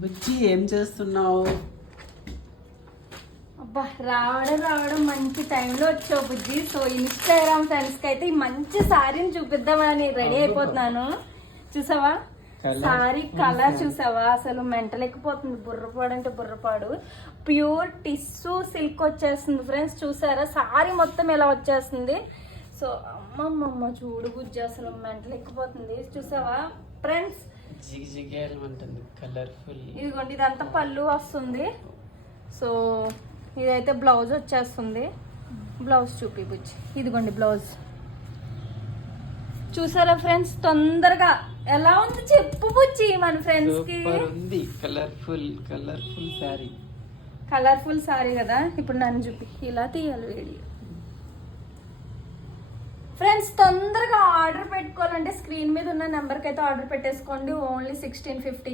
బుజ్జి ఏం చేస్తున్నావు? అబ్బా రావడం మంచి టైంలో వచ్చావు బుజ్జి. సో ఇన్స్టాగ్రామ్ ఫ్రెండ్స్ కి అయితే ఈ మంచి సారీని చూపిద్దామని రెడీ అయిపోతున్నాను. చూసావా సారీ కలర్ చూసావా? అసలు మెంటల్ ఎక్కిపోతుంది. బుర్రపాడు అంటే బుర్రపాడు. ప్యూర్ టిష్యూ సిల్క్ వచ్చేస్తుంది ఫ్రెండ్స్. చూసారా సారీ మొత్తం ఇలా వచ్చేస్తుంది. సో అమ్మమ్మ చూడు బుజ్జి అసలు మెంటల్ ఎక్కిపోతుంది. చూసావా ఫ్రెండ్స్? కలర్ఫుల్. ఇదిగోండి ఇదంతా పళ్ళు వస్తుంది. సో ఇదైతే బ్లౌజ్ వచ్చేస్తుంది. బ్లౌజ్ చూపి బుజ్జి. ఇదిగోండి బ్లౌజ్. చూసారా ఫ్రెండ్స్? తొందరగా ఎలా ఉంది చెప్పు బుజ్జి మన ఫ్రెండ్స్ కి. కలర్ఫుల్ సారీ కదా. ఇప్పుడు నన్ను చూపి. ఇలా తీయాలి వీడియో. ఫ్రెండ్స్ తొందరగా ఆర్డర్ పెట్టుకోవాలంటే స్క్రీన్ మీద ఉన్న నెంబర్కి అయితే ఆర్డర్ పెట్టేసుకోండి. ఓన్లీ 1650